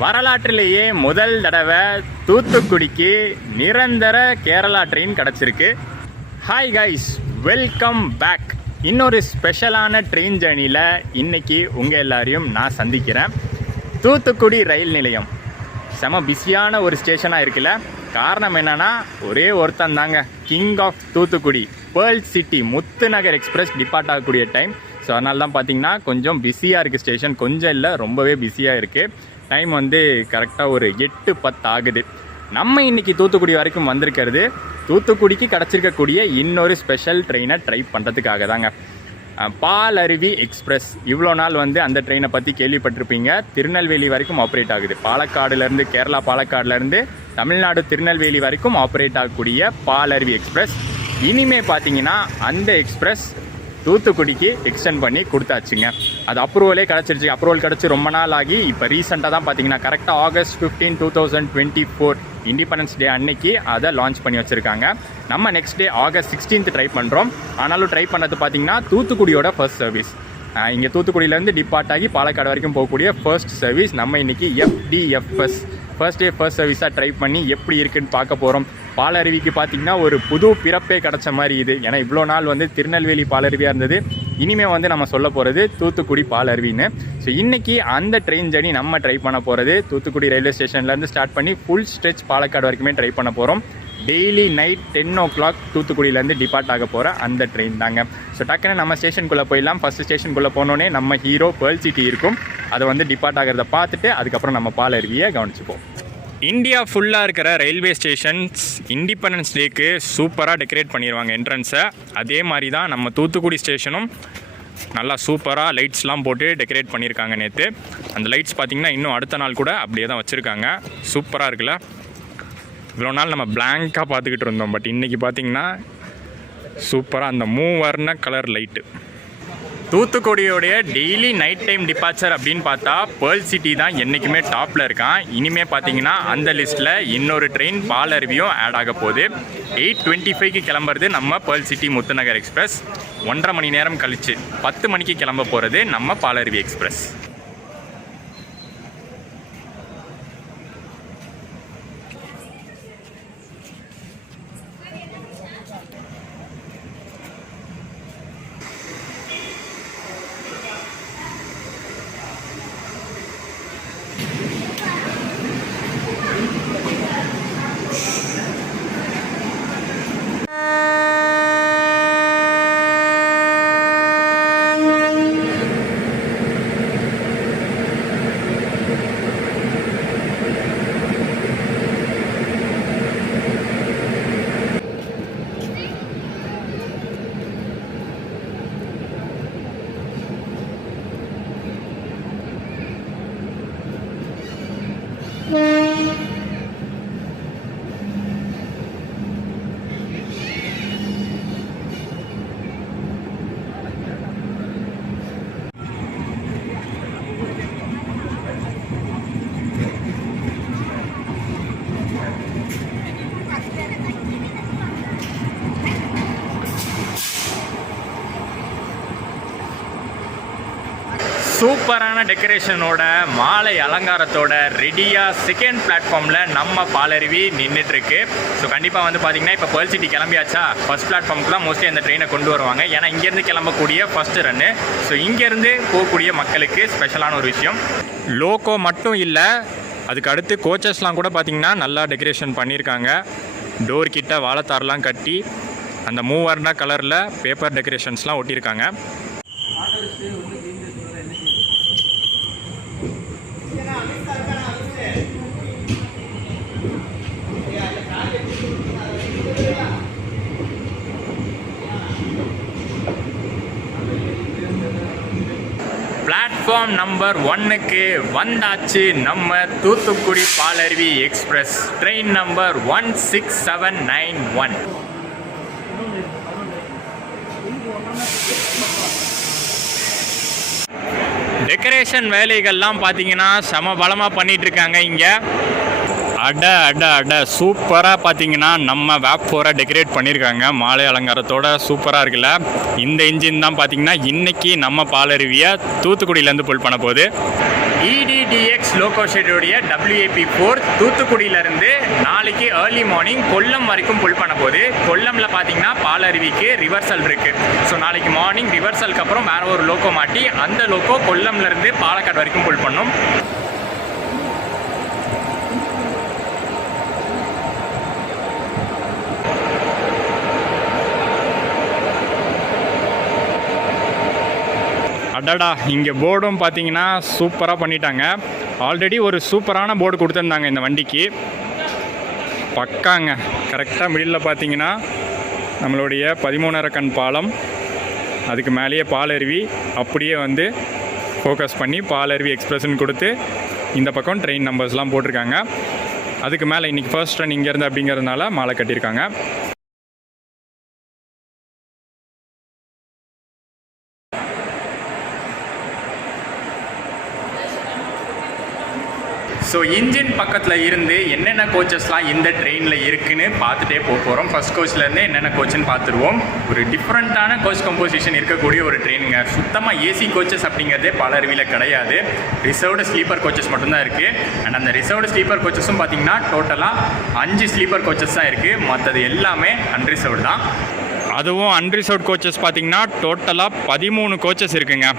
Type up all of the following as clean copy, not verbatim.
வரலாற்றிலேயே முதல் தடவை தூத்துக்குடிக்கு நிரந்தர கேரளா ட்ரெயின் கிடச்சிருக்கு. Hi guys, welcome back. இன்னொரு ஸ்பெஷலான ட்ரெயின் ஜேர்னியில் இன்னைக்கு உங்கள் எல்லாரையும் நான் சந்திக்கிறேன். தூத்துக்குடி ரயில் நிலையம் செம பிஸியான ஒரு ஸ்டேஷனாக இருக்குல்ல. காரணம் என்னன்னா, ஒரே ஒருத்தன் தாங்க king of Thoothukudi, pearl city Muthunagar express depart ஆகக்கூடிய டைம். ஸோ அதனால தான் பார்த்தீங்கன்னா கொஞ்சம் பிஸியாக இருக்குது ஸ்டேஷன். கொஞ்சம் இல்லை, ரொம்பவே பிஸியாக இருக்குது. டைம் வந்து கரெக்டாக ஒரு 8:10 ஆகுது. நம்ம இன்றைக்கி தூத்துக்குடி வரைக்கும் வந்திருக்கிறது தூத்துக்குடிக்கு கிடச்சிருக்கக்கூடிய இன்னொரு ஸ்பெஷல் ட்ரெயினை ட்ரை பண்ணுறதுக்காக தாங்க. பாலருவி எக்ஸ்பிரஸ். இவ்வளோ நாள் வந்து அந்த ட்ரெயினை பற்றி கேள்விப்பட்டிருப்பீங்க. திருநெல்வேலி வரைக்கும் ஆப்ரேட் ஆகுது. பாலக்காடுலேருந்து, கேரளா பாலக்காடுலேருந்து தமிழ்நாடு திருநெல்வேலி வரைக்கும் ஆப்ரேட் ஆகக்கூடிய பாலருவி எக்ஸ்பிரஸ். இனிமே பார்த்தீங்கன்னா அந்த எக்ஸ்பிரஸ் தூத்துக்குடிக்கு எக்ஸ்டெண்ட் பண்ணி கொடுத்தாச்சுங்க. அது அப்ரூவலே கிடச்சிருச்சு. அப்ரூவல் கிடச்சி ரொம்ப நாள் ஆகி இப்போ ரீசெண்டாக தான் பார்த்தீங்கன்னா கரெக்டாக August 15, 2024 இண்டிபெண்டன்ஸ் டே அன்னைக்கு அதை லான்ச் பண்ணி வச்சுருக்காங்க. நம்ம நெக்ஸ்ட் டே August 16 ட்ரை பண்ணுறோம். ஆனாலும் ட்ரை பண்ணது பார்த்தீங்கன்னா தூத்துக்குடியோட ஃபர்ஸ்ட் சர்வீஸ். இங்கே தூத்துக்குடியிலேருந்து டிபார்ட் ஆகி பாலக்காடு வரைக்கும் போகக்கூடிய ஃபர்ஸ்ட் சர்வீஸ். நம்ம இன்றைக்கி FDFS ஃபர்ஸ்ட் டே ஃபர்ஸ்ட் சர்வீஸாக ட்ரை பண்ணி எப்படி இருக்குன்னு பார்க்க போகிறோம். பாலருவிக்கு பார்த்திங்கன்னா ஒரு புது பிறப்பே கிடச்ச மாதிரி இது. ஏன்னா இவ்வளோ நாள் வந்து திருநெல்வேலி பாலருவியாக இருந்தது. இனிமேல் வந்து நம்ம சொல்ல போகிறது தூத்துக்குடி பாலருவின்னு. ஸோ இன்றைக்கி அந்த ட்ரெயின் ஜர்னி நம்ம ட்ரை பண்ண போகிறது தூத்துக்குடி ரயில்வே ஸ்டேஷன்லேருந்து ஸ்டார்ட் பண்ணி ஃபுல் ஸ்ட்ரெச் பாலக்காடு வரைக்குமே ட்ரை பண்ண போகிறோம். டெய்லி நைட் 10 o'clock தூத்துக்குடியிலேருந்து டிபார்ட் ஆக போகிற அந்த ட்ரெயின் தாங்க. ஸோ டக்குன்னு நம்ம ஸ்டேஷனுக்குள்ளே போயிடலாம். ஃபஸ்ட்டு ஸ்டேஷனுக்குள்ளே போனோடனே நம்ம ஹீரோ பேர்ல் சிட்டி இருக்கும். அதை வந்து டிபார்ட் ஆகிறத பார்த்துட்டு அதுக்கப்புறம் நம்ம பாலருவியை கவனிச்சுப்போம். இந்தியா ஃபுல்லாக இருக்கிற ரயில்வே ஸ்டேஷன்ஸ் இண்டிபெண்டன்ஸ் டேக்கு சூப்பராக டெக்கரேட் பண்ணிடுவாங்க என்ட்ரன்ஸை. அதே மாதிரி தான் நம்ம தூத்துக்குடி ஸ்டேஷனும் நல்லா சூப்பராக லைட்ஸ்லாம் போட்டு டெக்கரேட் பண்ணியிருக்காங்க நேற்று. அந்த லைட்ஸ் பார்த்திங்கன்னா இன்னும் அடுத்த நாள் கூட அப்படியே தான் வச்சுருக்காங்க. சூப்பராக இருக்குல்ல. இவ்வளோ நாள் நம்ம பிளாங்காக பார்த்துக்கிட்டு இருந்தோம். பட் இன்றைக்கி பார்த்திங்கன்னா சூப்பராக அந்த மூவர்ண கலர் லைட்டு. தூத்துக்குடியோடைய டெய்லி நைட் டைம் டிபார்ச்சர் அப்படின்னு பார்த்தா பேர்ல் சிட்டி தான் என்றைக்குமே டாப்பில் இருக்கான். இனிமேல் பார்த்தீங்கன்னா அந்த லிஸ்ட்டில் இன்னொரு ட்ரெயின் பாலருவியும் ஆட் ஆக போகுது. 8:25க்கு கிளம்புறது நம்ம பேர்ல் சிட்டி முத்துநகர் எக்ஸ்பிரஸ். 1.5 மணி நேரம் கழித்து 10 மணிக்கு கிளம்ப போகிறது நம்ம பாலருவி எக்ஸ்பிரஸ். சூப்பரான டெக்கரேஷனோட மாலை அலங்காரத்தோட ரெடியாக செகண்ட் பிளாட்ஃபார்மில் நம்ம பாலருவி நின்றுட்டுருக்கு. ஸோ கண்டிப்பாக வந்து பார்த்திங்கன்னா இப்போ பேர்ல் சிட்டி கிளம்பியாச்சா, ஃபஸ்ட் பிளாட்ஃபார்முக்கு தான் மோஸ்ட்லி அந்த ட்ரெயினை கொண்டு வருவாங்க. ஏன்னா இங்கேருந்து கிளம்பக்கூடிய ஃபஸ்ட்டு ரன்னு. ஸோ இங்கேருந்து போகக்கூடிய மக்களுக்கு ஸ்பெஷலான ஒரு விஷயம். லோகோ மட்டும் இல்லை, அதுக்கு அடுத்து கோச்சஸ்லாம் கூட பார்த்திங்கன்னா நல்லா டெக்கரேஷன் பண்ணியிருக்காங்க. டோர் கிட்ட வாழைத்தாரெலாம் கட்டி அந்த மூவர்ண கலரில் பேப்பர் டெக்கரேஷன்ஸ்லாம் ஒட்டியிருக்காங்க. பிளாட்ஃபார்ம் நம்பர் 1க்கு வந்தாச்சு நம்ம Thoothukudi Palaruvi express. Train number 16791. Decoration வேலைகள்லாம் பார்த்தீங்கன்னா செம பலமாக பண்ணிகிட்ருக்காங்க இங்கே. அட சூப்பராக பார்த்தீங்கன்னா நம்ம வேப்4 டெக்கரேட் பண்ணியிருக்காங்க மாலை அலங்காரத்தோட. சூப்பராக இருக்குல்ல. இந்த இன்ஜின் தான் பார்த்தீங்கன்னா இன்றைக்கி நம்ம பாலருவியை தூத்துக்குடியிலேருந்து புல் பண்ண போகுது. EDDX லோகோ ஷெட்டுடைய WAP4 தூத்துக்குடியிலேருந்து நாளைக்கு ஏர்லி மார்னிங் கொல்லம் வரைக்கும் புல் பண்ண போகுது. கொல்லமில் பார்த்தீங்கன்னா பாலருவிக்கு ரிவர்சல் இருக்குது. ஸோ நாளைக்கு மார்னிங் ரிவர்சலுக்கு அப்புறம் வேறு ஒரு லோகோ மாட்டி அந்த லோகோ கொல்லம்லேருந்து பாலக்காடு வரைக்கும் புல் பண்ணும். அடடா, இங்கே போர்டும் பார்த்தீங்கன்னா சூப்பராக பண்ணிட்டாங்க. ஆல்ரெடி ஒரு சூப்பரான போர்டு கொடுத்துருந்தாங்க இந்த வண்டிக்கு. பக்காங்க. கரெக்டாக மிடில் பார்த்தீங்கன்னா நம்மளுடைய 13 கண் பாலம், அதுக்கு மேலேயே பாலருவி அப்படியே வந்து ஃபோக்கஸ் பண்ணி பாலருவி எக்ஸ்பிரஸ்ன்னு கொடுத்து இந்த பக்கம் ட்ரெயின் நம்பர்ஸ்லாம் போட்டிருக்காங்க. அதுக்கு மேலே இன்றைக்கி ஃபர்ஸ்ட் ரன் இங்கேருந்து அப்படிங்கிறதுனால மாலை கட்டியிருக்காங்க. ஸோ இன்ஜின் பக்கத்தில் இருந்து என்னென்ன கோச்சஸ்லாம் இந்த ட்ரெயினில் இருக்குன்னு பார்த்துட்டே போகிறோம். ஃபஸ்ட் கோச்லேருந்து என்னென்ன கோச்சுன்னு பார்த்துருவோம். ஒரு டிஃப்ரெண்ட்டான கோச் கம்போசிஷன் இருக்கக்கூடிய ஒரு ட்ரெயினுங்க. சுத்தமாக ஏசி கோச்சஸ் அப்படிங்கிறதே பாலருவியில் கிடையாது. ரிசர்வ்டு ஸ்லீப்பர் கோச்சஸ் மட்டும்தான் இருக்குது. அண்ட் அந்த ரிசர்வ்டு ஸ்லீப்பர் கோச்சஸும் பார்த்திங்கன்னா டோட்டலாக 5 ஸ்லீப்பர் கோச்சஸ் தான் இருக்குது. மற்றது எல்லாமே அன்ரிசர்வ்டு தான். அதுவும் அன்ரிசர்வ்டு கோச்சஸ் பார்த்திங்கன்னா டோட்டலாக 13 கோச்சஸ் இருக்குங்க.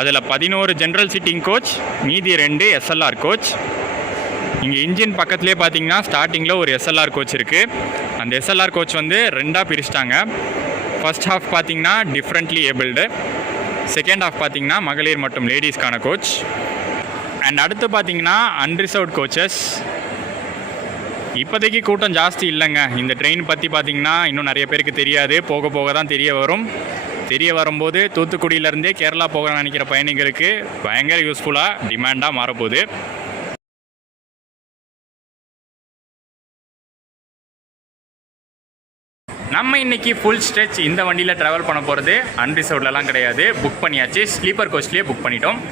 அதில் 11 ஜென்ரல் சிட்டிங் கோச், மீதி 2 SLR கோச். இங்கே இன்ஜின் பக்கத்துலேயே பார்த்தீங்கன்னா ஸ்டார்டிங்கில் ஒரு SLR கோச் இருக்குது. அந்த SLR கோச் வந்து 2ஆக பிரிச்சிட்டாங்க. ஃபர்ஸ்ட் ஹாஃப் பார்த்தீங்கன்னா டிஃப்ரெண்ட்லி ஏபிள்டு, செகண்ட் ஹாஃப் பார்த்தீங்கன்னா மகளிர் மற்றும் லேடிஸ்க்கான கோச். அண்ட் அடுத்து பார்த்தீங்கன்னா அன்ரிசர்வ்ட் கோச்சஸ். இப்போதைக்கு கூட்டம் ஜாஸ்தி இல்லைங்க. இந்த ட்ரெயின் பற்றி பார்த்தீங்கன்னா இன்னும் நிறைய பேருக்கு தெரியாது. போக போக தான் தெரிய வரும். தெரிய வரும்போது தூத்துக்குடியிலேருந்தே கேரளா போகணும்னு நினைக்கிற பயணிகளுக்கு பயங்கர யூஸ்ஃபுல்லாக டிமாண்டாக மாறப்போகுது. நம்ம இன்றைக்கி ஃபுல் ஸ்ட்ரெச் இந்த வண்டியில் ட்ராவல் பண்ண போகிறது அன்ரிசர்வ்ட்லலாம் கிடையாது. புக் பண்ணியாச்சு. ஸ்லீப்பர் கோச்லேயே புக் பண்ணிட்டோம்.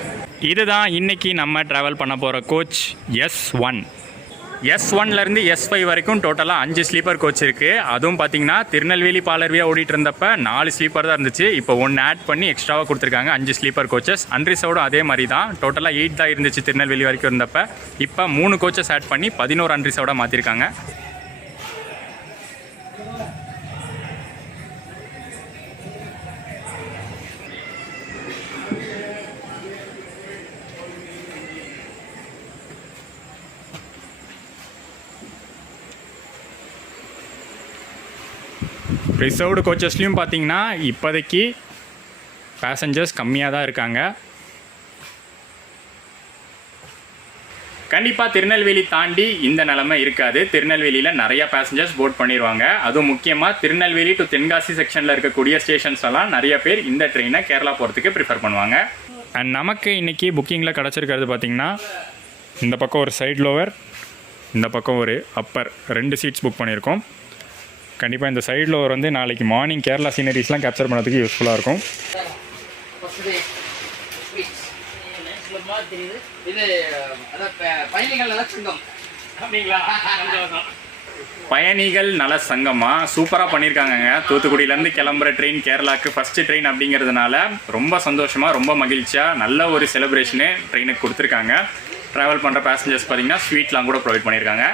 இதுதான் இன்றைக்கி நம்ம ட்ராவல் பண்ண போகிற கோச் S1. S1லேருந்து S5 வரைக்கும் டோட்டலாக 5 ஸ்லீப்பர் கோச் இருக்குது. அதுவும் பார்த்தீங்கன்னா திருநெல்வேலி பாலருவியாக ஓடிட்டு இருந்தப்போ 4 ஸ்லீப்பர் தான் இருந்துச்சு. இப்போ 1 ஆட் பண்ணி எக்ஸ்ட்ராவாக கொடுத்துருக்காங்க 5 ஸ்லீப்பர் கோச்சஸ். அன்ரிசர்வ்டும் அதே மாதிரி தான். டோட்டலாக 8 தான் இருந்துச்சு திருநெல்வேலி வரைக்கும் இருந்தப்போ. இப்போ 3 கோச்சஸ் ஆட் பண்ணி 11 அன்ரிசர்வ்டாக மாற்றிருக்காங்க. ரிசர்வ்டு கோச்சஸ்லேயும் பார்த்தீங்கன்னா இப்போதைக்கு பேசஞ்சர்ஸ் கம்மியாக தான் இருக்காங்க. கண்டிப்பாக திருநெல்வேலி தாண்டி இந்த நிலைமை இருக்காது. திருநெல்வேலியில் நிறைய பேசஞ்சர்ஸ் போர்ட் பண்ணிடுவாங்க. அதுவும் முக்கியமாக திருநெல்வேலி டு தென்காசி செக்ஷனில் இருக்கக்கூடிய ஸ்டேஷன்ஸ்லாம் நிறைய பேர் இந்த ட்ரெயினை கேரளா போகிறதுக்கு ப்ரிஃபர் பண்ணுவாங்க. அண்ட் நமக்கு இன்றைக்கி புக்கிங்கில் கிடச்சிருக்கிறது பார்த்திங்கன்னா இந்த பக்கம் ஒரு சைட் லோவர், இந்த பக்கம் ஒரு அப்பர், 2 சீட்ஸ் புக் பண்ணியிருக்கோம். கண்டிப்பாக இந்த சைட் லோவர் வந்து நாளைக்கு மார்னிங் கேரளா சீனரிஸ்லாம் கேப்சர் பண்ணுறதுக்கு யூஸ்ஃபுல்லாக இருக்கும். பயணிகள் நல சங்கமாக சூப்பராக பண்ணியிருக்காங்கங்க. தூத்துக்குடியிலேருந்து கிளம்புற ட்ரெயின் கேரளாவுக்கு ஃபஸ்ட்டு ட்ரெயின் அப்படிங்கிறதுனால ரொம்ப சந்தோஷமாக, ரொம்ப மகிழ்ச்சியாக நல்ல ஒரு செலிப்ரேஷனு ட்ரெயினுக்கு கொடுத்துருக்காங்க. ட்ராவல் பண்ணுற பேசஞ்சர்ஸ் பார்த்திங்கன்னா ஸ்வீட்லாம் கூட ப்ரொவைட் பண்ணியிருக்காங்க.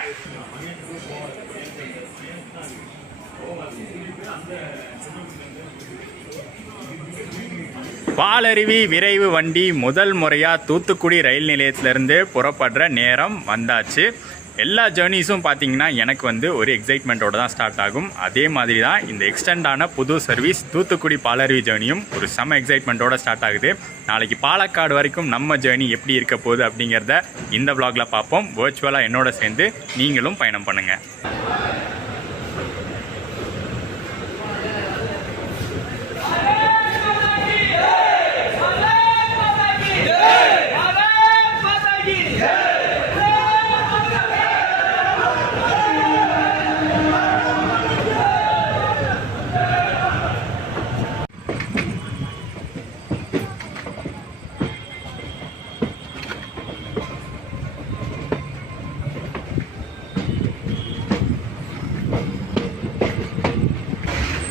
பாலருவி விரைவு வண்டி முதல் முறையாக தூத்துக்குடி ரயில் நிலையத்திலேருந்து புறப்படுற நேரம் வந்தாச்சு. எல்லா ஜேர்னிஸும் பார்த்தீங்கன்னா எனக்கு வந்து ஒரு எக்ஸைட்மெண்ட்டோட தான் ஸ்டார்ட் ஆகும். அதே மாதிரி தான் இந்த எக்ஸ்டெண்டான புது சர்வீஸ் தூத்துக்குடி பாலருவி ஜேர்னியும் ஒரு செம்ம எக்ஸைட்மெண்ட்டோட ஸ்டார்ட் ஆகுது. நாளைக்கு பாலக்காடு வரைக்கும் நம்ம ஜேர்னி எப்படி இருக்க போகுது அப்படிங்கிறத இந்த vlogல பார்ப்போம். வர்ச்சுவலாக என்னோட சேர்ந்து நீங்களும் பயணம் பண்ணுங்கள்.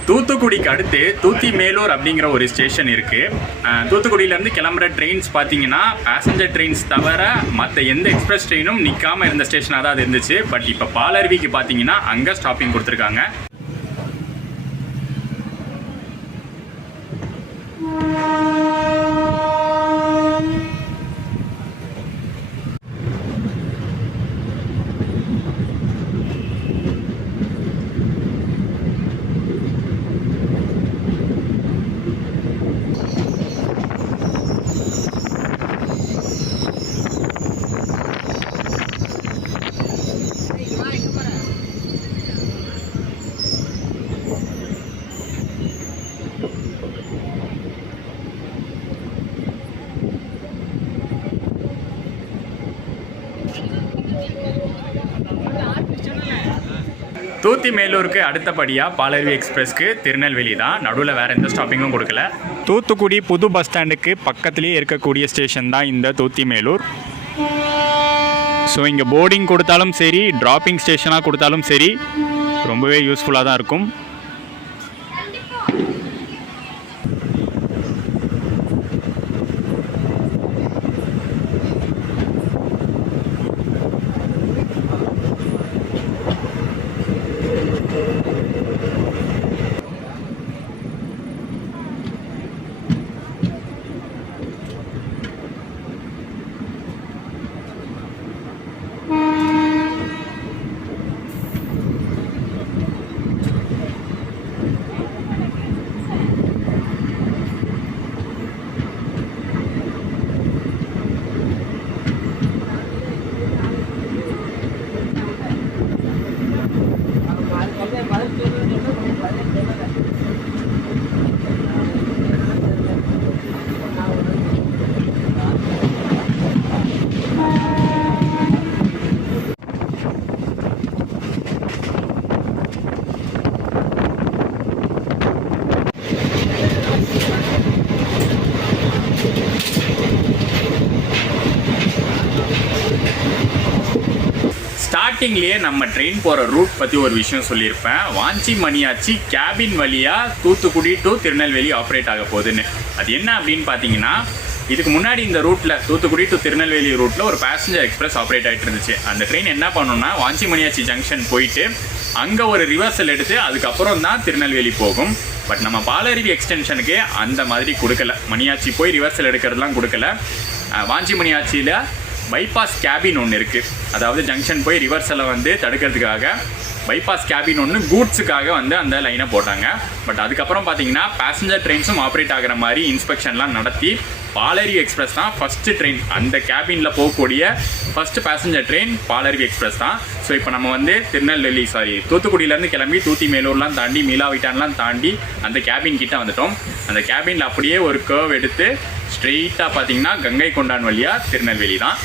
தூத்துக்குடிக்கு அடுத்து தூத்திமேலூர் அப்படிங்கிற ஒரு ஸ்டேஷன் இருக்குது. தூத்துக்குடியிலேருந்து கிளம்புற ட்ரெயின்ஸ் பார்த்தீங்கன்னா பேசஞ்சர் ட்ரெயின்ஸ் தவிர மற்ற எந்த எக்ஸ்பிரஸ் ட்ரெயினும் நிற்காமல் இருந்த ஸ்டேஷனாக தான் அது இருந்துச்சு. பட் இப்போ பாலருவிக்கு பார்த்தீங்கன்னா அங்கே ஸ்டாப்பிங் கொடுத்துருக்காங்க. தூத்திமேலூருக்கு அடுத்தபடியாக பாலருவி எக்ஸ்பிரஸ்க்கு திருநெல்வேலி தான். நடுவில் வேறு எந்த ஸ்டாப்பிங்கும் கொடுக்கல. தூத்துக்குடி புது பஸ் ஸ்டாண்டுக்கு பக்கத்துலேயே இருக்கக்கூடிய ஸ்டேஷன் தான் இந்த தூத்திமேலூர். ஸோ இங்கே போர்டிங் கொடுத்தாலும் சரி, ட்ராப்பிங் ஸ்டேஷனாக கொடுத்தாலும் சரி, ரொம்பவே யூஸ்ஃபுல்லாக தான் இருக்கும். ஸ்டார்டிங்லேயே நம்ம ட்ரெயின் போகிற ரூட் பற்றி ஒரு விஷயம் சொல்லியிருப்பேன். வாஞ்சி மணியாச்சி கேபின் வழியாக தூத்துக்குடி டு திருநெல்வேலி ஆப்ரேட் ஆக போகுதுன்னு. அது என்ன அப்படின்னு பார்த்தீங்கன்னா, இதுக்கு முன்னாடி இந்த ரூட்டில் தூத்துக்குடி டு திருநெல்வேலி ரூட்டில் ஒரு பேசஞ்சர் எக்ஸ்பிரஸ் ஆப்ரேட் ஆகிட்டு இருந்துச்சு. அந்த ட்ரெயின் என்ன பண்ணணும்னா வாஞ்சி மணியாச்சி ஜங்ஷன் போயிட்டு அங்கே ஒரு ரிவர்சல் எடுத்து அதுக்கப்புறம் தான் திருநெல்வேலி போகும். பட் நம்ம பாலருவி எக்ஸ்டென்ஷனுக்கு அந்த மாதிரி கொடுக்கல. மணியாச்சி போய் ரிவர்சல் எடுக்கிறதுலாம் கொடுக்கல. வாஞ்சி மணியாச்சியில் பைபாஸ் கேபின் ஒன்று இருக்குது. அதாவது ஜங்ஷன் போய் ரிவர்சலை வந்து தடுக்கிறதுக்காக பைபாஸ் கேபின் ஒன்று கூட்ஸுக்காக வந்து அந்த லைனை போட்டாங்க. பட் அதுக்கப்புறம் பார்த்தீங்கன்னா பேசஞ்சர் ட்ரெயின்ஸும் ஆப்ரேட் ஆகிற மாதிரி இன்ஸ்பெக்ஷன்லாம் நடத்தி பாலருவி எக்ஸ்பிரஸ் தான் ஃபஸ்ட்டு ட்ரெயின். அந்த கேபினில் போகக்கூடிய first passenger train Palaruvi express தான். ஸோ இப்போ நம்ம வந்து தூத்துக்குடியிலேருந்து கிளம்பி தூத்திமேலூர்லாம் தாண்டி மீலாவிட்டான்லாம் தாண்டி அந்த கேபின் கிட்ட வந்துட்டோம். அந்த கேபினில் அப்படியே ஒரு கர்வ் எடுத்து ஸ்ட்ரெயிட்டாக பார்த்தீங்கன்னா கங்கை கொண்டான் வழியாக திருநெல்வேலி தான்.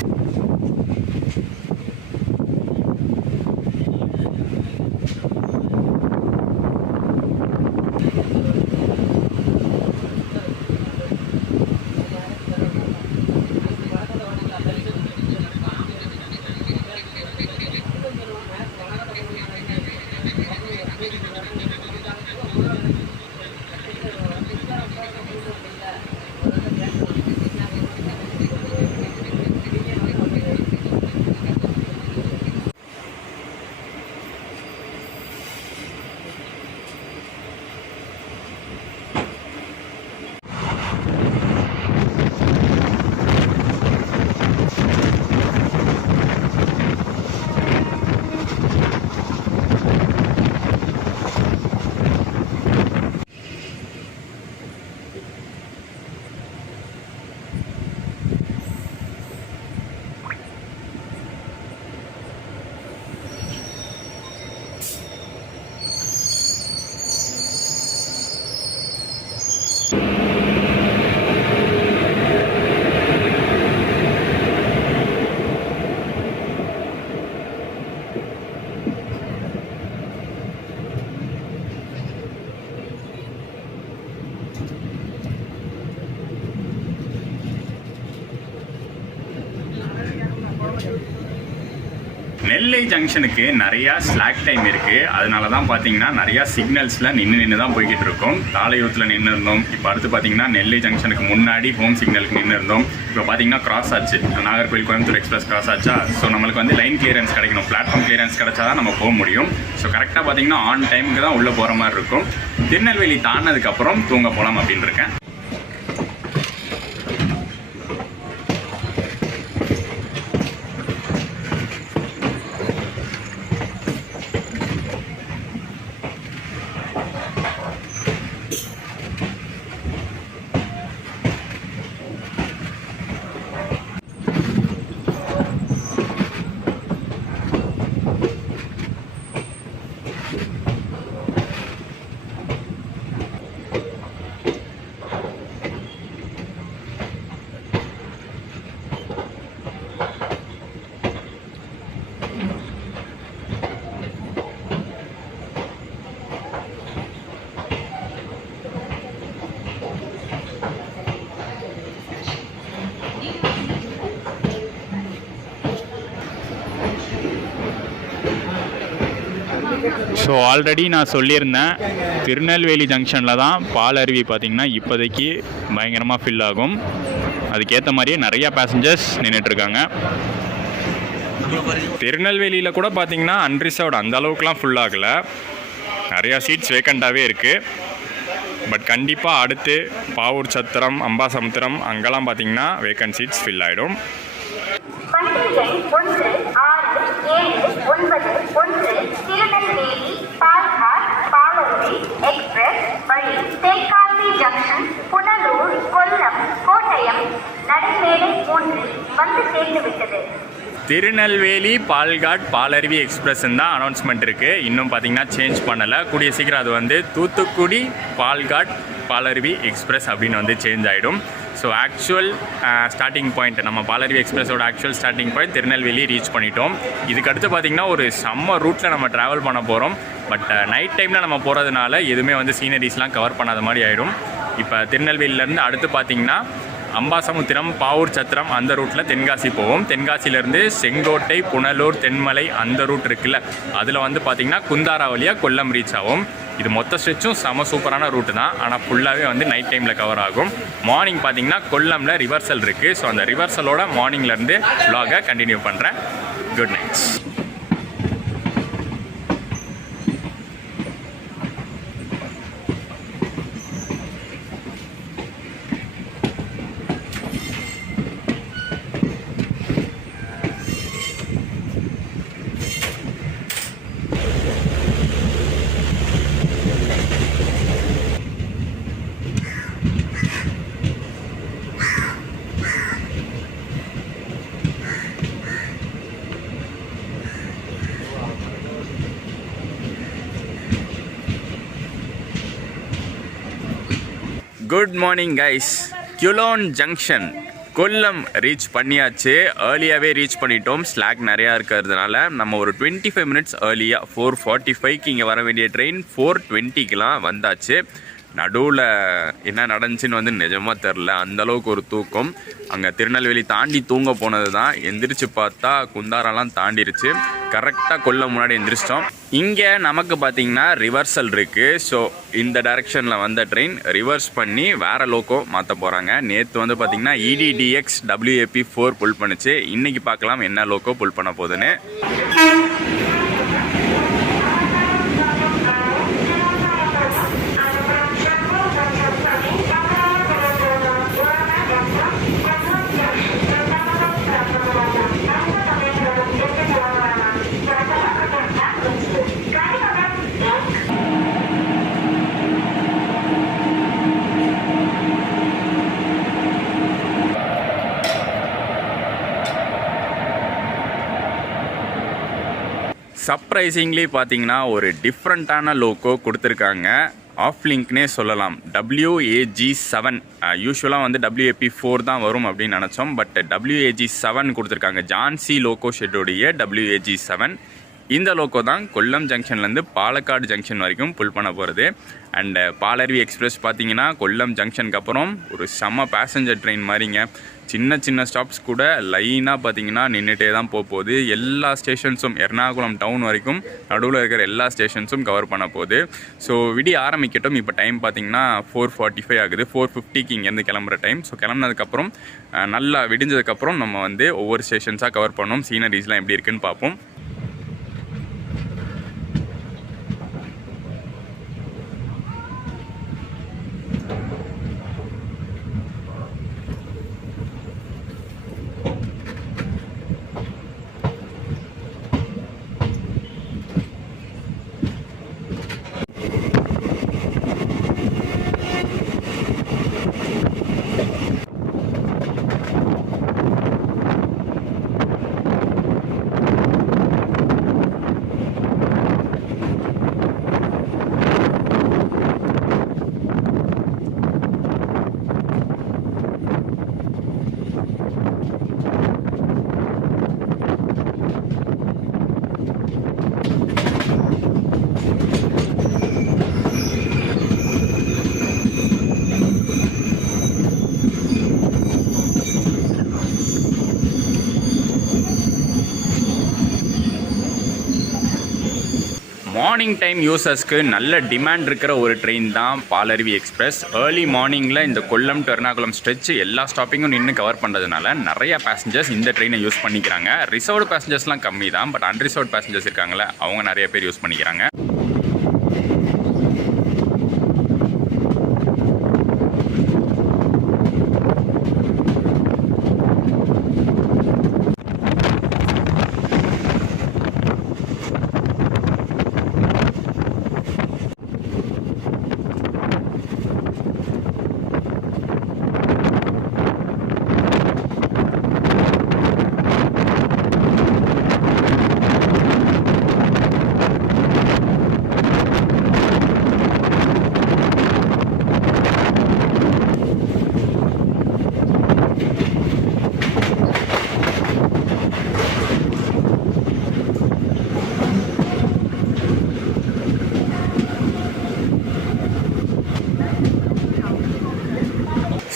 நெல்லை ஜங்ஷனுக்கு நிறையா ஸ்லாக் டைம் இருக்குது. அதனால தான் பார்த்தீங்கன்னா நிறையா சிக்னல்ஸில் நின்று தான் போய்கிட்டு இருக்கோம். தாளையூத்தில் நின்று இருந்தோம். இப்போ அடுத்து பார்த்தீங்கன்னா நெல்லை ஜங்ஷனுக்கு முன்னாடி ஹோம் சிக்னலுக்கு நின்று இருந்தோம். இப்போ பார்த்தீங்கன்னா கிராஸ் ஆச்சு, நாகர்கோவில் கோயம்புத்தூர் எக்ஸ்பிரஸ் கிராஸ் ஆச்சா. ஸோ நம்மளுக்கு வந்து லைன் கிளியரன்ஸ் கிடைக்கணும், பிளாட்ஃபார்ம் கிளியரன்ஸ் கிடைச்சா தான் நம்ம போக முடியும். ஸோ கரெக்டாக பார்த்தீங்கன்னா ஆன் டைமுக்கு தான் உள்ளே போகிற மாதிரி இருக்கும். திருநெல்வேலி தாண்டினதுக்கப்புறம் தூங்க போகலாம் அப்படின்னு இருக்கேன். ஸோ ஆல்ரெடி நான் சொல்லியிருந்தேன், திருநெல்வேலி ஜங்ஷனில் தான் பால் அருவி பார்த்திங்கன்னா இப்போதைக்கு பயங்கரமாக ஃபில் ஆகும். அதுக்கேற்ற மாதிரியே நிறையா பேசஞ்சர்ஸ் நின்றுட்டுருக்காங்க. திருநெல்வேலியில் கூட பார்த்திங்கன்னா அன்ரிசர்வ்டு அந்த அளவுக்குலாம் ஃபுல் ஆகலை, நிறையா சீட்ஸ் வேக்கண்ட்டாகவே இருக்குது. பட் கண்டிப்பாக அடுத்து பாவூர் சத்திரம், அம்பாசமுத்திரம் அங்கெல்லாம் பார்த்திங்கன்னா வேக்கன்ட் சீட்ஸ் ஃபில் ஆகிடும். திருநெல்வேலி பால்காட் பாலருவி எக்ஸ்பிரஸ் வழி தேக்காசி ஜங்ஷன், புனலூர், கொல்லம், கோட்டயம், நடைமேடை 3 வந்து சேர்ந்துவிட்டது. திருநெல்வேலி பால்காட் பாலருவி எக்ஸ்பிரஸ்ன்னு தான் அனௌன்ஸ்மெண்ட் இருக்குது. இன்னும் பார்த்தீங்கன்னா சேஞ்ச் பண்ணலை. கூடிய சீக்கிரம் அது வந்து தூத்துக்குடி பால்காட் பாலருவி எக்ஸ்பிரஸ் அப்படின்னு வந்து சேஞ்ச் ஆகிடும். ஸோ ஆக்சுவல் ஸ்டார்டிங் பாயிண்ட், நம்ம பாலருவி எக்ஸ்பிரஸோட actual starting point Tirunelveli reach பண்ணிட்டோம். இதுக்கடுத்து பார்த்திங்கன்னா ஒரு செம்ம ரூட்டில் நம்ம ட்ராவல் பண்ண போகிறோம். பட் நைட் டைமில் நம்ம போகிறதுனால எதுவுமே வந்து சீனரிஸ்லாம் கவர் பண்ணாத மாதிரி ஆகிடும். இப்போ திருநெல்வேலியிலேருந்து அடுத்து பார்த்திங்கன்னா அம்பாசமுத்திரம், பாவூர் சத்திரம் அந்த ரூட்டில் தென்காசி போவோம். தென்காசியிலேருந்து செங்கோட்டை, புனலூர், தென்மலை அந்த ரூட் இருக்குல்ல, அதில் வந்து பார்த்திங்கன்னா குந்தாரா வழியாக கொல்லம் ரீச் ஆகும். இது மொத்த ஸ்ட்ரெச்சும் செம சூப்பரான ரூட்டு தான். ஆனால் ஃபுல்லாகவே வந்து நைட் டைமில் கவர் ஆகும். மார்னிங் பார்த்திங்கன்னா கொல்லமில் ரிவர்சல் இருக்குது. ஸோ அந்த ரிவர்சலோட மார்னிங்லேருந்து vlog-ஐ கண்டினியூ பண்ணுறேன். Good nights. Good morning guys. Quilon junction Kollam reach பண்ணியாச்சு. ஏர்லியாகவே ரீச் பண்ணிட்டோம். ஸ்லாக் நிறையா இருக்கிறதுனால நம்ம ஒரு 25 மினிட்ஸ் ஏர்லியாக 4:45க்கு இங்கே வர வேண்டிய ட்ரெயின் 4:20க்கெலாம் வந்தாச்சு. நடுவில் என்ன நடந்துச்சுன்னு வந்து நிஜமாக தெரில, அந்தளவுக்கு ஒரு தூக்கம். அங்கே திருநெல்வேலி தாண்டி தூங்க போனது தான். எந்திரிச்சு பார்த்தா குந்தாரெல்லாம் தாண்டிருச்சு. கரெக்டாக கொல்லம் முன்னாடி எந்திரிச்சிட்டோம். இங்கே நமக்கு பார்த்திங்கன்னா ரிவர்சல் இருக்குது. ஸோ இந்த டைரெக்ஷனில் வந்த ட்ரெயின் ரிவர்ஸ் பண்ணி வேறு லோக்கோ மாற்ற போகிறாங்க. நேற்று வந்து பார்த்திங்கன்னா EDDX WAP4 புல் பண்ணுச்சு. இன்றைக்கி பார்க்கலாம் என்ன லோக்கோ புல் பண்ண போகுதுன்னு. சர்ப்ரைசிங்லி பார்த்தீங்கன்னா ஒரு டிஃப்ரெண்ட்டான லோக்கோ கொடுத்துருக்காங்க. ஆஃப் லிங்க்னே சொல்லலாம். WAG7. யூஸ்வலாக வந்து WAP4 தான் வரும் அப்படின்னு நினச்சோம். பட் WAG7 கொடுத்துருக்காங்க. ஜான்சி லோக்கோ ஷெட்டோடைய WAG7. இந்த லோக்கோ தான் கொல்லம் ஜங்ஷன்லேருந்து பாலக்காடு ஜங்ஷன் வரைக்கும் புல் பண்ண போகிறது. அண்டு பாலருவி எக்ஸ்பிரஸ் பார்த்தீங்கன்னா கொல்லம் ஜங்ஷனுக்கு அப்புறம் ஒரு செம்ம பேசஞ்சர் ட்ரெயின் மாதிரிங்க. சின்ன சின்ன ஸ்டாப்ஸ் கூட லைனாக பார்த்தீங்கன்னா நின்றுட்டே தான் போகுது. எல்லா ஸ்டேஷன்ஸும் எர்ணாகுளம் டவுன் வரைக்கும் நடுவில் இருக்கிற எல்லா ஸ்டேஷன்ஸும் கவர் பண்ண போகுது. ஸோ விடிய ஆரம்பிக்கட்டும். இப்போ டைம் பார்த்தீங்கன்னா 4:45 ஆகுது. 4:50க்கு இங்கேருந்து கிளம்புற டைம். ஸோ கிளம்புனதுக்கப்புறம் நல்லா விடிஞ்சதுக்கப்புறம் நம்ம வந்து ஒவ்வொரு ஸ்டேஷன்ஸாக கவர் பண்ணோம். சீனரிஸ்லாம் எப்படி இருக்குன்னு பார்ப்போம். மார்னிங் டைம் யூசர்ஸ்க்கு நல்ல டிமாண்ட் இருக்கிற ஒரு ட்ரெயின் தான் பாலருவி எக்ஸ்பிரஸ். ஏர்லி மார்னிங்கில் இந்த கொல்லம் டு எர்ணாகுளம் ஸ்ட்ரெச் எல்லா ஸ்டாப்பிங்கும் நின்று கவர் பண்ணுறதுனால நிறைய பேசஞ்சர்ஸ் இந்த ட்ரெயினை யூஸ் பண்ணிக்கிறாங்க. ரிசர்வ்டு பேசஞ்சர்ஸ்லாம் கம்மி தான், பட் அன்ரிசர்வ்டு பேசஞ்சர்ஸ் இருக்காங்களே அவங்க நிறைய பேர் யூஸ் பண்ணிக்கிறாங்க.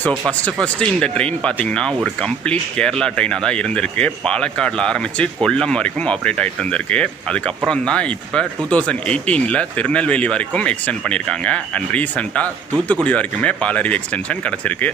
ஸோ ஃபஸ்ட்டு இந்த ட்ரெயின் பார்த்திங்கன்னா ஒரு கம்ப்ளீட் கேரளா ட்ரெயினாக தான் இருந்திருக்கு. பாலக்காடில் ஆரம்பித்து கொல்லம் வரைக்கும் ஆப்ரேட் ஆகிட்டு இருந்திருக்கு. அதுக்கப்புறம் தான் இப்போ 2018 திருநெல்வேலி வரைக்கும் எக்ஸ்டெண்ட் பண்ணியிருக்காங்க. அண்ட் ரீசெண்டாக தூத்துக்குடி வரைக்குமே பாலருவி எக்ஸ்டென்ஷன் கிடச்சிருக்கு.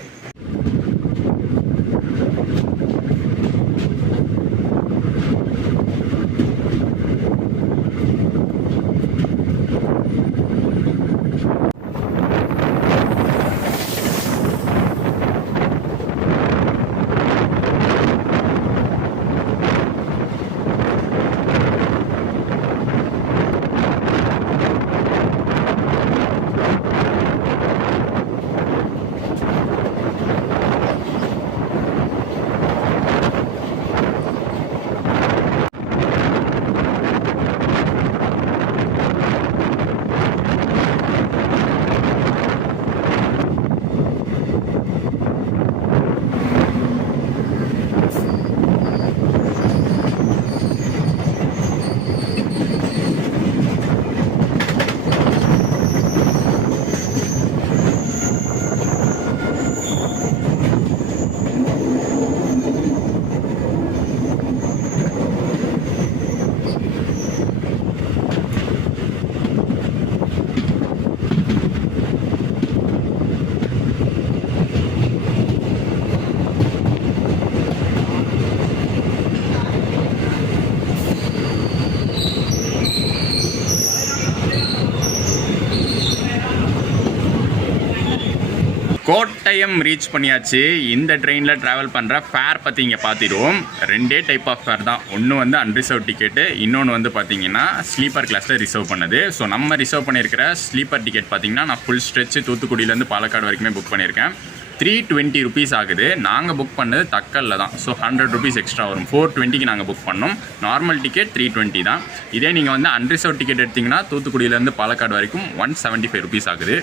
கோட்டயம் ரீச் பண்ணியாச்சு. இந்த ட்ரெயினில் ட்ராவல் பண்ணுற ஃபேர் பற்றி இங்கே பார்த்துடுவோம். ரெண்டே டைப் ஆஃப் ஃபேர் தான். ஒன்று வந்து அன்ரிசர்வ் டிக்கெட்டு, இன்னொன்று வந்து பார்த்தீங்கன்னா ஸ்லீப்பர் கிளாஸில் ரிசர்வ் பண்ணது. ஸோ நம்ம ரிசர்வ் பண்ணியிருக்கிற ஸ்லீப்பர் டிக்கெட் பார்த்தீங்கன்னா நான் ஃபுல் ஸ்ட்ரெச் தூத்துக்குடியிலேருந்து பாலக்காடு வரைக்குமே புக் பண்ணியிருக்கேன். 320 rupees ஆகுது. நாங்கள் புக் பண்ணது தக்கல்ல தான். ஸோ 100 rupees எக்ஸ்ட்ரா வரும். 420க்கு நாங்கள் புக் பண்ணோம். நார்மல் டிக்கெட் 320 தான். இதே நீங்கள் வந்து அன்ரிசர்வ் டிக்கெட் எடுத்திங்கன்னா தூத்துக்குடியிலேருந்து பாலக்காடு வரைக்கும் 175 rupees ஆகுது.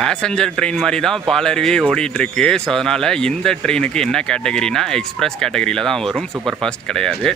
பேசஞ்சர் ட்ரெயின் மாதிரி தான் பாலருவி ஓடிட்டுருக்கு. ஸோ அதனால் இந்த ட்ரெயினுக்கு என்ன கேட்டகரினா எக்ஸ்பிரஸ் கேட்டகரியில் தான் வரும், சூப்பர் ஃபாஸ்ட் கிடையாது.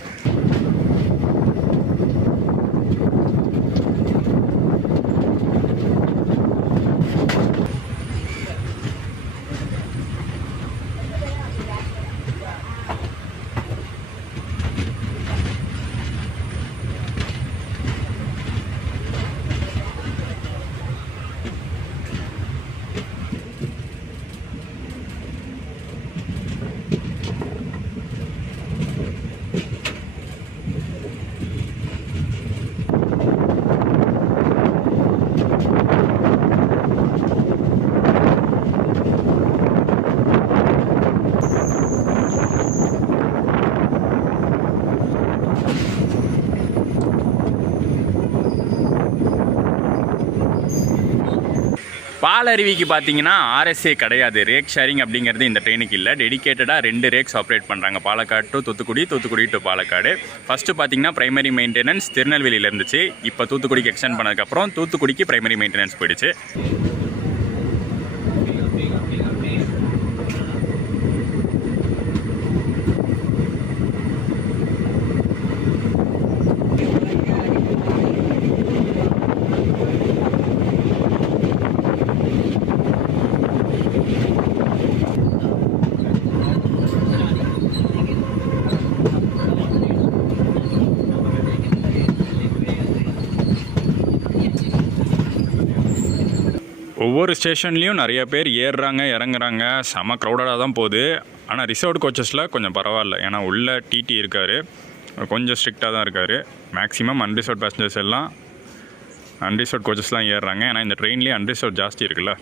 பாலருவிக்கு பார்த்தீங்கன்னா ஆர்எஸ்ஏ கிடையாது, ரேக் ஷேரிங் அப்படிங்கிறது இந்த ட்ரெயினுக்கு இல்லை. டெடிக்கேட்டடாக 2 ரேக்ஸ் ஆப்ரேட் பண்ணுறாங்க, Palakkad to Thoothukudi, Thoothukudi to Palakkad. First பார்த்தீங்கன்னா பிரைமரி மெயின்டெனன்ஸ் திருநெல்வேலியில் இருந்துச்சு, இப்போ தூத்துக்குடிக்கு எக்ஸ்டெண்ட் பண்ணதுக்கப்புறம் தூத்துக்குடிக்கு பிரைமரி மெயின்டெனன்ஸ் போயிடுச்சு. ஒவ்வொரு ஸ்டேஷன்லேயும் நிறைய பேர் ஏறுறாங்க இறங்குறாங்க, செம க்ரௌடடாக தான் போகுது. ஆனால் ரிசர்வ்டு கோச்சஸில் கொஞ்சம் பரவாயில்ல, ஏன்னா உள்ள டிடி இருக்கார், கொஞ்சம் ஸ்ட்ரிக்டாக தான் இருக்கார். மேக்ஸிமம் அன்ரிசர்வ்ட் பேசஞ்சர்ஸ் எல்லாம் அன்ரிசர்வ்ட் கோச்சஸ்லாம் ஏறுறாங்க, ஏன்னா இந்த ட்ரெயின்லேயே அன்ரிசர்வ்ட் ஜாஸ்தி இருக்குல்ல.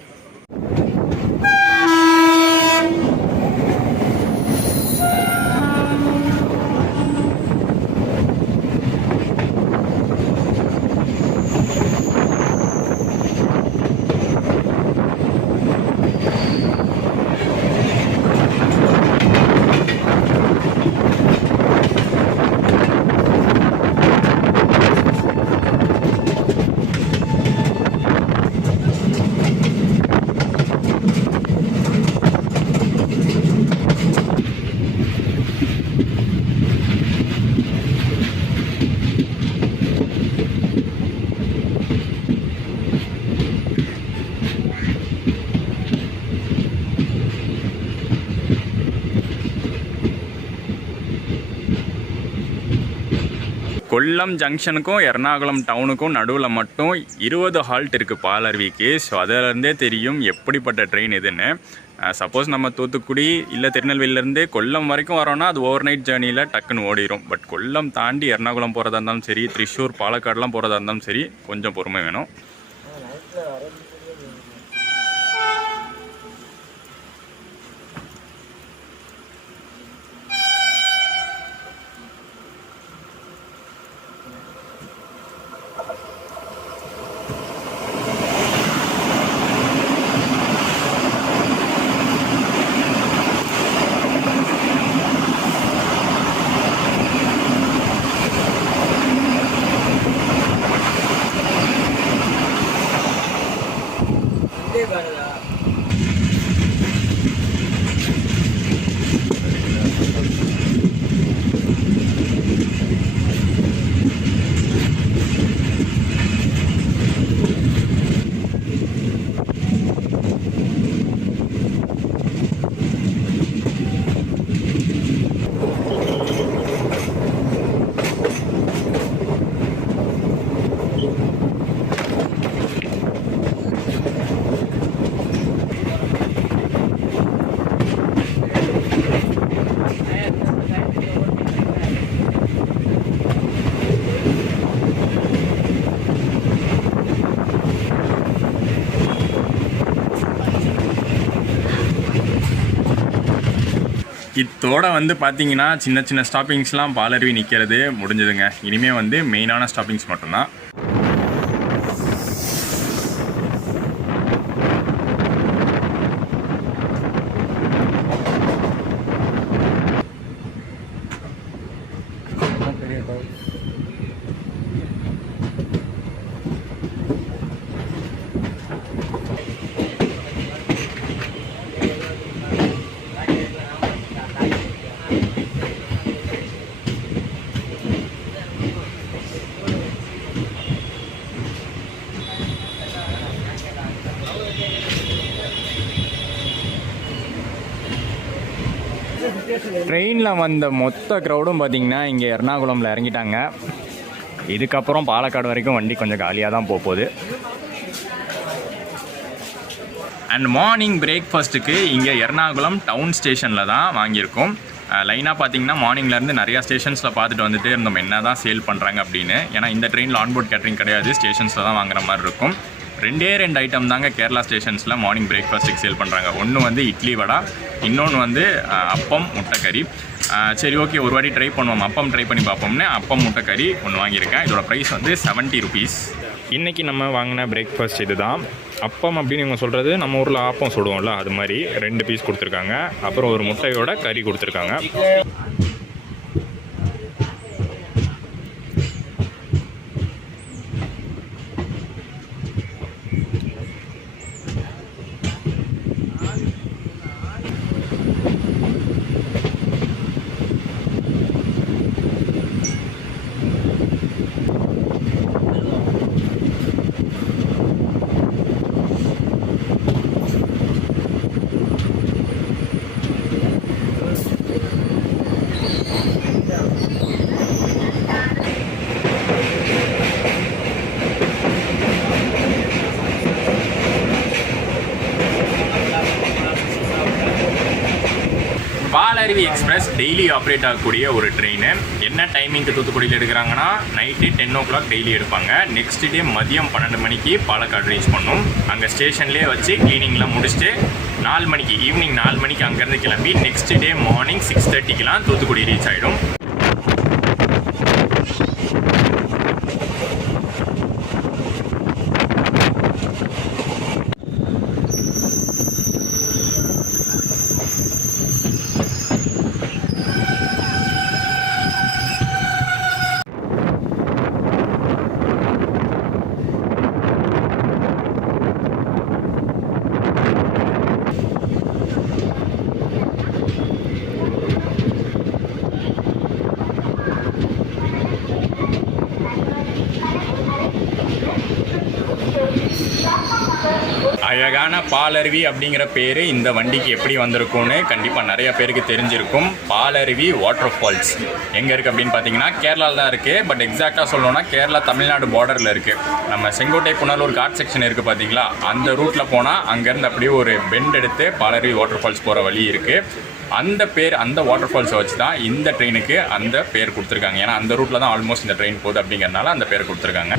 கொல்லம் ஜங்ஷனுக்கும் எர்ணாகுளம் டவுனுக்கும் நடுவில் மட்டும் 20 ஹால்ட் இருக்குது பாலருவிக்கு. ஸோ அதிலேருந்தே தெரியும் எப்படிப்பட்ட ட்ரெயின் இதுன்னு. சப்போஸ் நம்ம தூத்துக்குடி இல்லை திருநெல்வேலியிலேருந்து கொல்லம் வரைக்கும் வரோன்னா அது ஓவர் நைட் ஜேர்னியில் டக்குன்னு ஓடிடும். பட் கொல்லம் தாண்டி எர்ணாகுளம் போகிறதா இருந்தாலும் சரி, திரிஷூர் பாலக்காடுலாம் போகிறதா இருந்தாலும் சரி, கொஞ்சம் பொறுமை வேணும். இத்தோட வந்து பார்த்தீங்கன்னா சின்ன சின்ன ஸ்டாப்பிங்ஸ்லாம் பாலருவி நிற்கிறது முடிஞ்சதுங்க. இனிமேல் வந்து மெயினான ஸ்டாப்பிங்ஸ் மட்டும்தான். ட்ரெயினில் வந்த மொத்த க்ரௌடும் பார்த்திங்கன்னா இங்கே எர்ணாகுளமில் இறங்கிட்டாங்க. இதுக்கப்புறம் பாலக்காடு வரைக்கும் வண்டி கொஞ்சம் காலியாக தான் போகுது. அண்ட் மார்னிங் பிரேக்ஃபாஸ்ட்டுக்கு இங்கே எர்ணாகுளம் டவுன் ஸ்டேஷனில் தான் வாங்கியிருக்கோம். லைனாக பார்த்தீங்கன்னா மார்னிங்லேருந்து நிறையா ஸ்டேஷன்ஸில் பார்த்துட்டு வந்துட்டே இருந்தோம் என்ன தான் சேல் பண்ணுறாங்க அப்படின்னு. ஏன்னா இந்த ட்ரெயினில் ஆன்போர்ட் கேட்ரிங் கிடையாது, ஸ்டேஷன்ஸில் தான் வாங்குற மாதிரி இருக்கும். 2 ஐட்டம் தாங்க கேரளா ஸ்டேஷன்ஸில் மார்னிங் பிரேக்ஃபாஸ்ட்டுக்கு சேல் பண்ணுறாங்க. ஒன்று வந்து இட்லி வடை, இன்னொன்று வந்து அப்பம் முட்டைக்கறி. சரி ஓகே ஒரு வாட்டி ட்ரை பண்ணுவோம், அப்பம் ட்ரை பண்ணி பார்ப்போம்னு அப்பம் முட்டைக்கறி ஒன்று வாங்கியிருக்கேன். இதோட ப்ரைஸ் வந்து 70 rupees. இன்றைக்கி நம்ம வாங்கின பிரேக்ஃபாஸ்ட் இது தான். அப்பம் அப்படின்னு இவங்க சொல்கிறது நம்ம ஊரில் ஆப்பம் சுடுவோம்ல அது மாதிரி 2 பீஸ் கொடுத்துருக்காங்க. அப்புறம் ஒரு முட்டையோட கறி கொடுத்துருக்காங்க. பாலருவி எக்ஸ்பிரஸ் டெய்லி ஆப்ரேட் ஆகக்கூடிய ஒரு ட்ரெயின். என்ன டைமிங்க்கு தூத்துக்குடியில் எடுக்கிறாங்கன்னா நைட்டு 10 o'clock டெய்லி எடுப்பாங்க. நெக்ஸ்ட் டே மதியம் 12 மணிக்கு பாலக்காடு ரீச் பண்ணும். அங்கே ஸ்டேஷன்லேயே வச்சு க்ளீனிங்லாம் முடிச்சுட்டு 4 மணிக்கு ஈவினிங் 4 மணிக்கு அங்கேருந்து கிளம்பி நெக்ஸ்ட் டே மார்னிங் 6:30க்கெலாம் தூத்துக்குடி ரீச் ஆகிடும். அழகான பாலருவி அப்படிங்கிற பேர் இந்த வண்டிக்கு எப்படி வந்திருக்கும்னு கண்டிப்பாக நிறைய பேருக்கு தெரிஞ்சிருக்கும். பாலருவி வாட்டர் ஃபால்ஸ் எங்கே இருக்குது அப்படின்னு பார்த்தீங்கன்னா கேரளாவில் தான் இருக்குது. பட் எக்ஸாக்டாக சொல்லணும்னா கேரளா தமிழ்நாடு பார்டரில் இருக்குது. நம்ம செங்கோட்டை புனலூர் காட் செக்ஷன் இருக்குது பார்த்தீங்களா, அந்த ரூட்டில் போனால் அங்கேருந்து அப்படியே ஒரு பெண்ட் எடுத்து பாலருவி வாட்டர் ஃபால்ஸ் போகிற வழி இருக்குது. அந்த பேர் அந்த வாட்டர் ஃபால்ஸை வச்சு தான் இந்த ட்ரெயினுக்கு அந்த பேர் கொடுத்துருக்காங்க. ஏன்னா அந்த ரூட்டில் தான் ஆல்மோஸ்ட் இந்த ட்ரெயின் போகுது அப்படிங்கிறனால அந்த பேர் கொடுத்துருக்காங்க.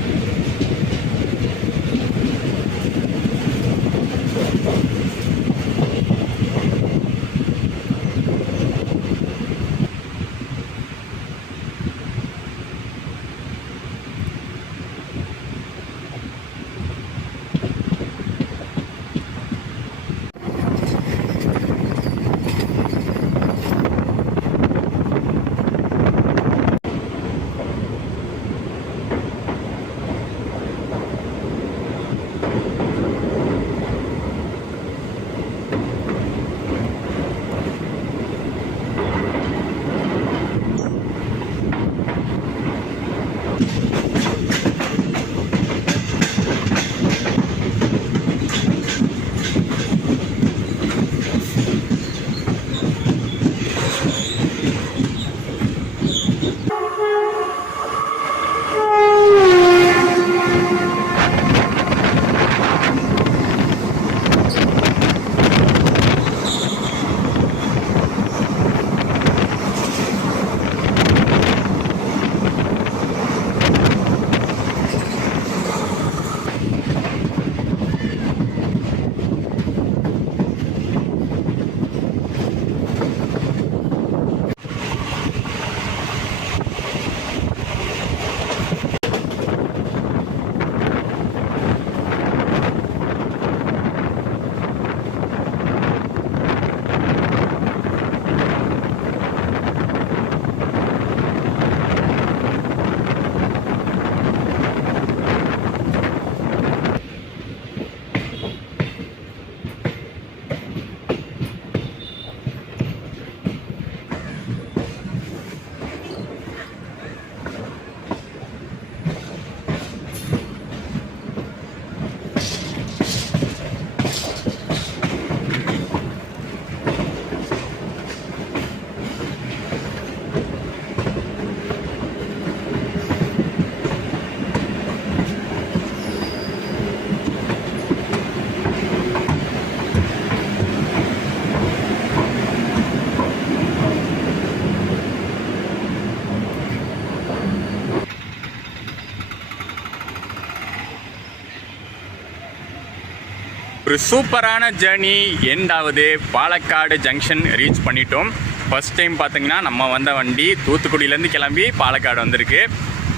ஒரு சூப்பரான ஜேர்னி எண்டாவது பாலக்காடு ஜங்ஷன் ரீச் பண்ணிட்டோம். ஃபர்ஸ்ட் டைம் பார்த்தீங்கன்னா நம்ம வந்த வண்டி தூத்துக்குடியிலேருந்து கிளம்பி பாலக்காடு வந்திருக்கு.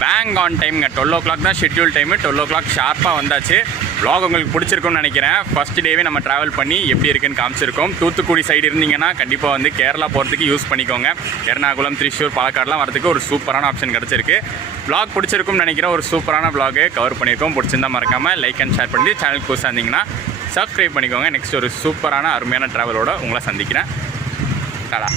Bank on டைம்ங்க. 12 o'clock தான் ஷெட்யூல் டைமு. 12 o'clock ஷார்ப்பாக வந்தாச்சு. vlog உங்களுக்கு பிடிச்சிருக்கும்னு நினைக்கிறேன். ஃபஸ்ட் டேவே நம்ம ட்ராவல் பண்ணி எப்படி இருக்குன்னு காமிச்சிருக்கோம். தூத்துக்குடி சைடு இருந்தீங்கன்னா கண்டிப்பாக வந்து கேரளா போகிறதுக்கு யூஸ் பண்ணிக்கோங்க. எர்ணாகுளம், திரிசூர், பாலக்காடுலாம் வரதுக்கு ஒரு சூப்பரான ஆப்ஷன் கிடச்சிருக்கு. vlog பிடிச்சிருக்கும்னு நினைக்கிறேன். ஒரு சூப்பரான vlog கவர் பண்ணியிருக்கோம். பிடிச்சிருந்தா மறக்காமல் லைக் அண்ட் ஷேர் பண்ணி சேனலுக்கு புதுசாக இருந்தீங்கன்னா சப்ஸ்கிரைப் பண்ணிக்கோங்க. நெக்ஸ்ட் ஒரு சூப்பரான அருமையான ட்ராவலோட உங்களை சந்திக்கிறேன். டாடா.